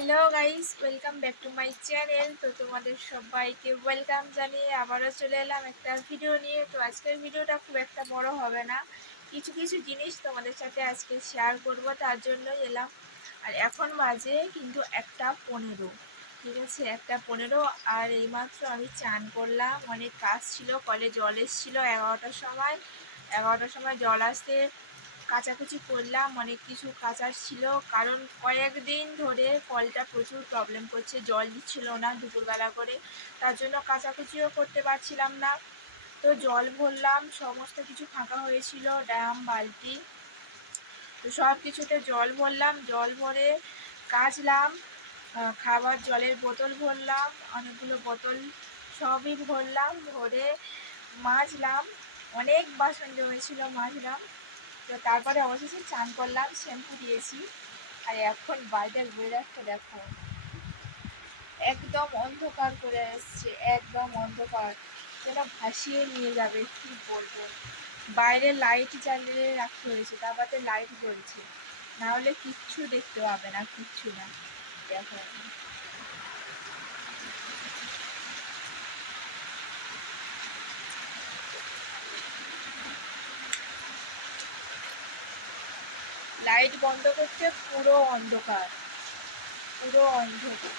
Hello guys, welcome back to my channel. তো তোমাদের সবাইকে ওয়েলকাম জানিয়ে আবারও চলে এলাম একটা ভিডিও নিয়ে। তো আজকের ভিডিওটা খুব একটা বড় হবে না, কিছু কিছু জিনিস তোমাদের সাথে আজকে শেয়ার করব, তার জন্যই এলাম। আর এখন বাজে কিন্তু 1:15, ঠিক আছে, 1:15। আর এইমাত্র আমি চান করলাম, অনেক কাজ ছিল, কলে জল এসেছিলো 11টার সময় জল আসতে কাচাকুচি করলাম, অনেক কিছু কাচার ছিল, কারণ কয়েকদিন ধরে কলটা প্রচুর প্রবলেম করছে, জল দিচ্ছিল না দুপুরবেলা করে, তার জন্য কাচাকুচিও করতে পারছিলাম না। তো জল ভরলাম, সমস্ত কিছু ফাঁকা হয়েছিল, ড্রাম বালতি, তো সব কিছুতে জল ভরলাম, জল ভরে কাচলাম, খাবার জলের বোতল ভরলাম, অনেকগুলো বোতল সবই ভরলাম, ভরে মাজলাম, অনেক বাসন জমেছিল, মাজলাম। তো তারপরে অবশেষে চান করলাম, শ্যাম্পু দিয়েছি। আর এখন বাইরের ওয়েদারটা দেখো, একদম অন্ধকার করে এসছে, একদম অন্ধকার, যেন ভাসিয়ে নিয়ে যাবে, কি বলবো। বাইরে লাইট জ্বালিয়ে রাখতে হয়েছে, তারপরে লাইট জ্বলছে, না হলে কিচ্ছু দেখতে পাবে না, কিচ্ছু না। দেখো, লাইট বন্ধ করতে পুরো অন্ধকার, পুরো অন্ধকার।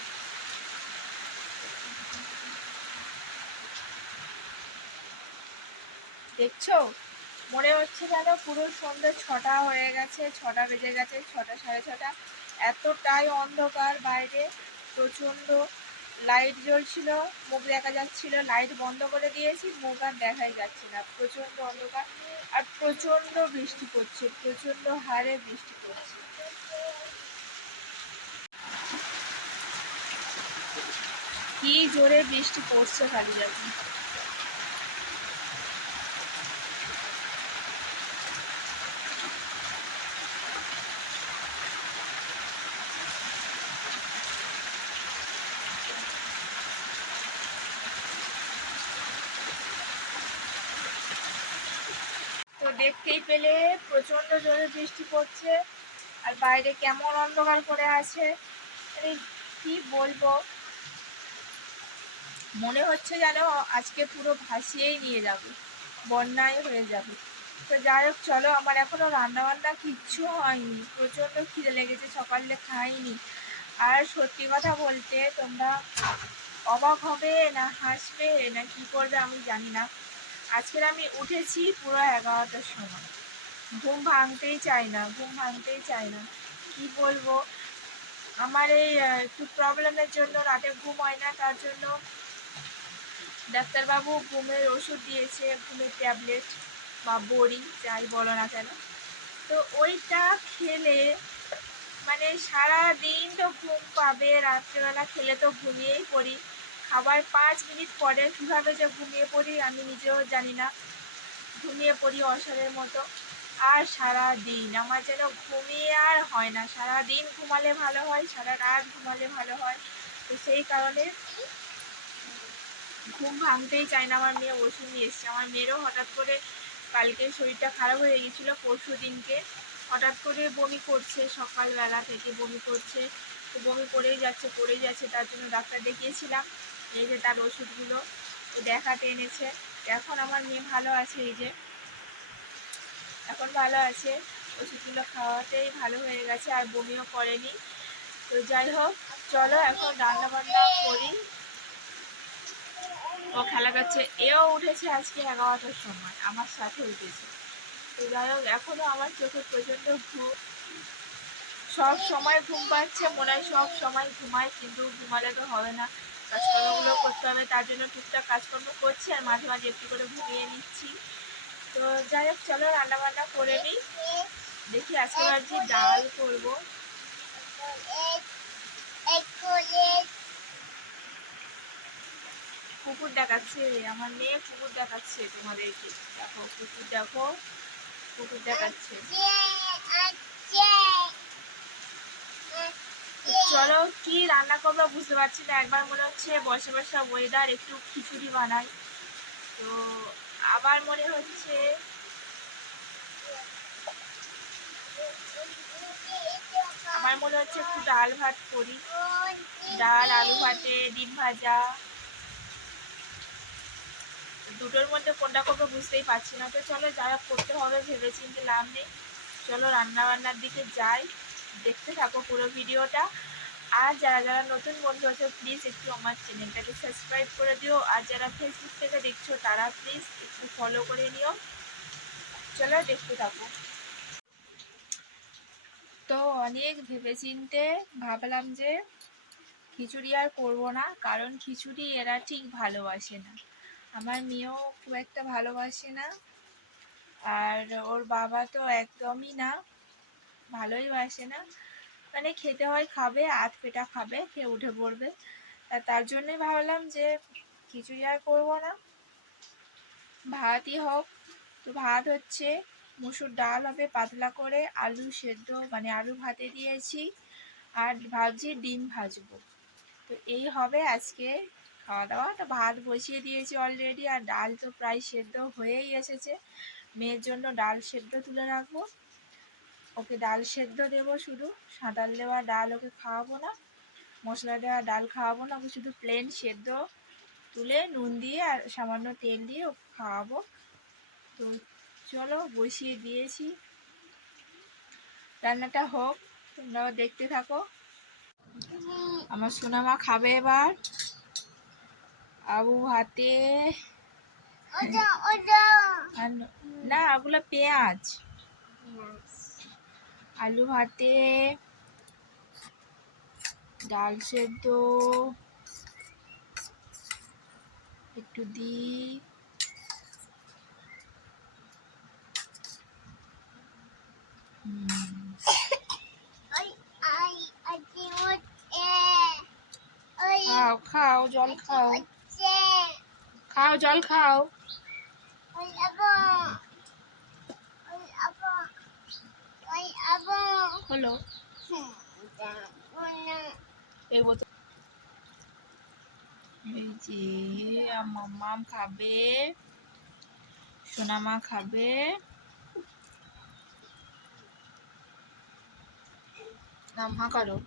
দেখছো, মনে হচ্ছে যেন পুরো সন্ধ্যে 6টা হয়ে গেছে, 6টা বেজে গেছে, 6টা সাড়ে 6টা, এতটাই অন্ধকার বাইরে। প্রচণ্ড লাইট জ্বলছিল, মুখ দেখা যাচ্ছিল, লাইট বন্ধ করে দিয়েছি, মুখ আর দেখাই যাচ্ছে না, প্রচণ্ড অন্ধকার। আর প্রচণ্ড বৃষ্টি পড়ছে, প্রচণ্ড হারে বৃষ্টি পড়ছে। কি জোরে বৃষ্টি পড়ছে খালি যাবে। তো দেখতেই পেলে প্রচণ্ড জোরে বৃষ্টি পড়ছে, আর বাইরে কেমন অন্ধকার করে আছে, মানে কি বলবো, মনে হচ্ছে যেন আজকে পুরো ভাসিয়েই নিয়ে যাবে, বন্যায় হয়ে যাবে। তো যাই হোক, চলো, আমার এখনো রান্না বান্না কিচ্ছু হয়নি, প্রচণ্ড খিদে লেগেছে, সকালে খাইনি। আর সত্যি কথা বলতে তোমরা অবাক হবে না হাসবে না কি করবে আমি জানি না, আজকের আমি উঠেছি পুরো 11টার সময়, ঘুম ভাঙতেই চাই না, ঘুম ভাঙতেই চাই না, কি বলবো। আমার এই একটু প্রবলেমের জন্য রাতে ঘুম হয় না, তার জন্য ডাক্তারবাবু ঘুমের ওষুধ দিয়েছে, ঘুমের ট্যাবলেট বা বড়ি যাই বলো না কেন। তো ওইটা খেলে মানে সারা দিন তো ঘুম পাবে, রাত্রেবেলা খেলে তো ঘুমিয়েই পড়ি, খাবার 5 মিনিট পরে কীভাবে যে ঘুমিয়ে পড়ি আমি নিজেও জানি না, ঘুমিয়ে পড়ি অসারের মতো। আর সারা দিন আমার যেন ঘুমিয়ে আর হয় না, সারা দিন ঘুমালে ভালো হয়, সারা রাত ঘুমালে ভালো হয়। তো সেই কারণে ঘুম ভাঙতেই চায় না। আমার মেয়ে ওষুধ নিয়ে এসছে, আমার মেয়েরও হঠাৎ করে কালকে শরীরটা খারাপ হয়ে গিয়েছিলো, পরশু দিনকে হঠাৎ করে বমি করছে, সকালবেলা থেকে বমি করছে, তো বমি করেই যাচ্ছে, তার জন্য ডাক্তার দেখিয়েছিলাম, এই যে তার ওষুধগুলো দেখাতে এনেছে। এখন আমার মেয়ে ভালো আছে, এই যে এখন ভালো আছে, ওষুধগুলো খাওয়াতেই ভালো হয়ে গেছে, আর বমিও করেনি। তো যাই হোক, চলো এখন রান্না বান্না করি। ও খেলা করছে, এও উঠেছে আজকে 11টার সময়, আমার সাথে উঠেছে। তো যাই হোক, এখনও আমার চোখে প্রচণ্ড ঘুম, সব সময় ঘুম পাচ্ছে, মনে হয় সব সময় ঘুমায়, কিন্তু ঘুমালে তো হবে না, কাজকর্মগুলো করতে হবে, তার জন্য টুকটাক কাজকর্ম করছি, আর মাঝে মাঝে একটু করে ঘুমিয়ে নিচ্ছি। তো যাই হোক, চলো রান্না বান্না করে নিই। দেখি আজকে ভাবছি ডাল করবো। কুকুর দেখাচ্ছে, আমার মেয়ে কুকুর দেখাচ্ছে তোমাদেরকে, দেখো কুকুর, দেখো কুকুর দেখাচ্ছে। চলো কি রান্না করবো বুঝতে পারছি না, একবার মনে হচ্ছে বসে বসে ওয়েদার, একটু খিচুড়ি বানাই, তো আবার মনে হচ্ছে আমার মনে হচ্ছে একটু ডাল ভাত করি, ডাল আলু ভাতে ডিম ভাজা, দুটোর মধ্যে কোনটা করবো বুঝতেই পারছি না। তো চলো যারা করতে হবে ভেবেচিন্তে লাভ নেই, চলো রান্না বান্নার দিকে যাই, দেখতে থাকো পুরো ভিডিওটা। আর যারা যারা নতুন বন্ধু আছে প্লিজ একটু আমার চ্যানেলটাকে সাবস্ক্রাইব করে দিও, আর যারা ফেসবুক থেকে দেখছো তারা প্লিজ একটু ফলো করে নিও। চলো দেখতে থাকো। তো অনেক ভেবেচিন্তে ভাবলাম যে খিচুড়ি আর করবো না, কারণ খিচুড়ি এরা ঠিক ভালোবাসে না, আমার মেয়েও খুব একটা ভালোবাসে না, আর ওর বাবা তো একদমই না, ভালোই বাসে না, মানে খেতে হয় খাবে, আধ পেটা খাবে, খেয়ে উঠে পড়বে। তার জন্যই ভাবলাম যে খিচুড়ি আর করবো না, ভাতই হোক। তো ভাত হচ্ছে, মুসুর ডাল হবে পাতলা করে, আলু সেদ্ধ মানে আলু ভাতে দিয়েছি, আর ভাবছি ডিম ভাজবো। তো এই হবে আজকে খাওয়া দাওয়া। তো ভাত বসিয়ে দিয়েছি অলরেডি, আর ডাল তো প্রায় সেদ্ধ হয়েই এসেছে, মেয়ের জন্য ডাল সেদ্ধ তুলে রাখবো, ওকে ডাল সেদ্ধ দেবো, শুধু সাঁতার দেওয়া ডাল ওকে খাওয়াবো না, মশলা দেওয়া ডাল খাওয়াবো না, ওকে শুধু প্লেন সেদ্ধ তুলে নুন দিয়ে আর সামান্য তেল দিয়ে ওকে খাওয়াবো। তো চলো বসিয়ে দিয়েছি, রান্নাটা হোক, তোমরাও দেখতে থাকো। আমার সোনামা খাবে এবার আবু ভাতে, না ওগুলো পেঁয়াজ, আলু ভাতে ডাল সেদ্ধ একটু দিই, খাও খাও জল খাও, খাও জল খাও। হলো এই বোতল, এই যে মাম্মাম খাবে, সোনামা খাবে, নামা করো।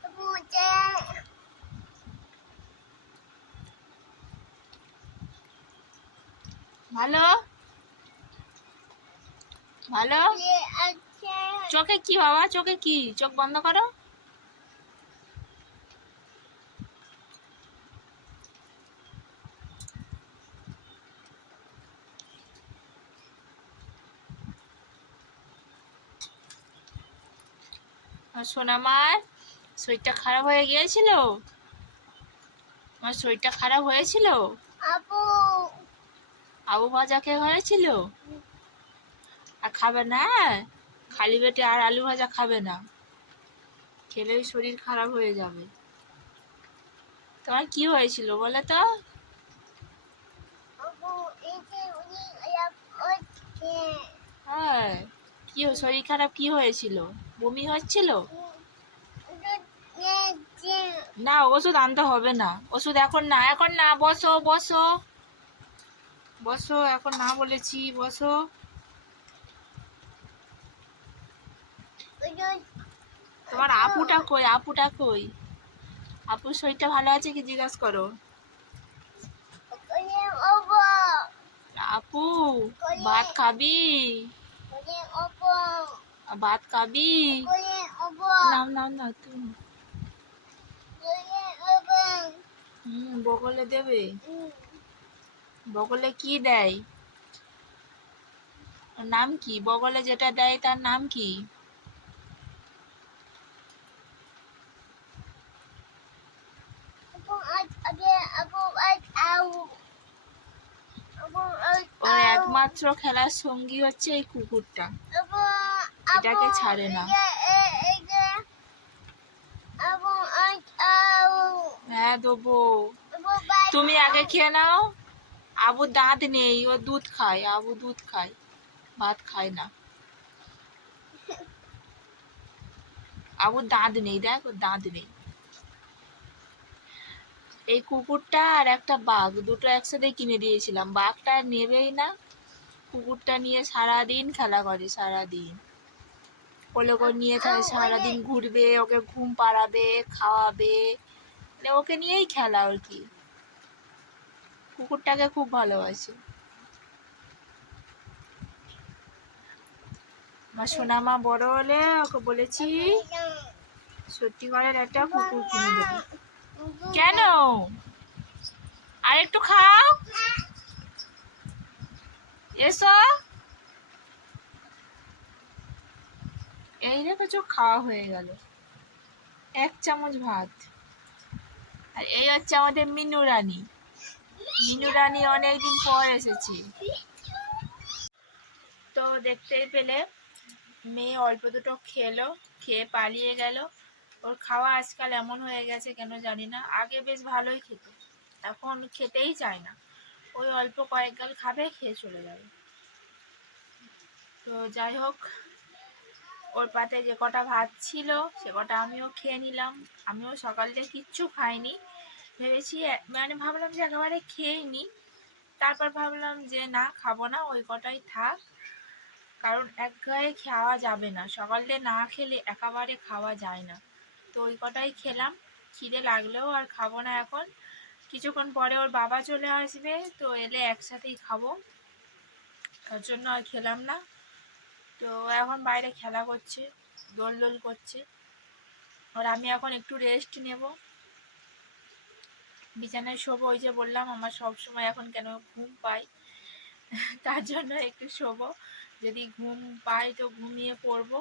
ভালো ভালো, চোখে কি বাবা, চোখে কি, চোখ বন্ধ করো। আর সোনামার শরীরটা খারাপ হয়ে গিয়েছিল, আমার শরীরটা খারাপ হয়েছিল, আবু ভাজা খেয়ে হয়েছিল, আর খাবে না, খালি পেটে আর আলু ভাজা খাবে না, খেলেই শরীর খারাপ হয়ে যাবে। তোমার কি হয়েছিল বলে তো? হ্যাঁ, কি শরীর খারাপ কি হয়েছিল, বমি হচ্ছিল? না ওষুধ আনতে হবে না, ওষুধ এখন না, এখন না, বসো বসো বসো, এখন না বলেছি, বসো। তোমার আপুটা কই, আপুটা কই, আপুর শরীরটা ভালো আছে কি জিজ্ঞাসা করো। আপু ভাত খাবি, ভাত খাবি, নাও নাও নাও তুমি, বগলে দেবে, বগলে কি দেয়, নাম কি, বগলে যেটা দেয় তার নাম কি? ওর একমাত্র খেলার সঙ্গী হচ্ছে এই কুকুরটা, এটাকে ছাড়ে না। হ্যাঁ দেবো, তুমি আগে খেয়ে নাও, আবু দাঁত নেই, ও দুধ খায়, আবু দুধ খায়, ভাত খায় না, আবুর দাঁত নেই, দেখ ওর দাঁত নেই। এই কুকুরটা আর একটা বাঘ দুটো একসাথে কিনে দিয়েছিলাম, বাঘটা নেবেই না, কুকুরটা নিয়ে সারাদিন খেলা করে, সারাদিন ওকে নিয়ে থাকে সারাদিন ঘুরবে, ওকে ঘুম পাড়াবে, খাওয়াবে, মানে ওকে নিয়েই খেলা আর কি। কুকুরটাকে খুব ভালোবাসে। আমার সোনামা বড় হলে ওকে বলেছি সত্যিকারের একটা কুকুর কিনে দেবো। কেন? আর একটু খাও, এসো। এই দেখেছো, খাওয়া হয়ে গেল 1 চামচ ভাত। আর এই হচ্ছে আমাদের মিনু রানী। মিনু রানী অনেকদিন পর এসেছে। তো দেখতেই পেলে মেয়ে অল্প দুটো খেলো, খেয়ে পালিয়ে গেল। ওর খাওয়া আজকাল এমন হয়ে গেছে কেন জানি না। আগে বেশ ভালোই খেত, এখন খেতেই চায় না। ওই অল্প কয়েক গাল খাবে, খেয়ে চলে যাবে। তো যাই হোক, ওর পাতে যে কটা ভাত ছিল সে কটা আমিও খেয়ে নিলাম। আমিও সকালে কিচ্ছু খাইনি, ভেবেছি মানে ভাবলাম যে একেবারে খেয়েই নি। তারপর ভাবলাম যে না, খাবো না, ওই কটাই থাক, কারণ এক গায়ে খাওয়া যাবে না, সকালে না খেলে একেবারে খাওয়া যায় না। তো ওই কটাই খেলাম, খিদে লাগলেও আর খাবো না এখন। কিছুক্ষণ পরে ওর বাবা চলে আসবে, তো এলে একসাথেই খাবো, তার জন্য আর খেলাম না। তো এখন বাইরে খেলা করছে, দোল দোল করছে। আর আমি এখন একটু রেস্ট নেব, বিছানায় শোবো। ওই যে বললাম আমার সব সময় এখন কেন ঘুম পাই, তার জন্য একটু শোবো। যদি ঘুম পাই তো ঘুমিয়ে পড়বো,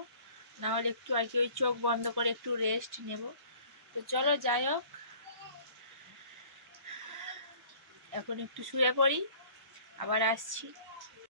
নাহলে একটু আর কি ওই চোখ বন্ধ করে একটু রেস্ট নেব। তো চলো যাই হোক, এখন একটু শুয়ে পড়ি, আবার আসছি।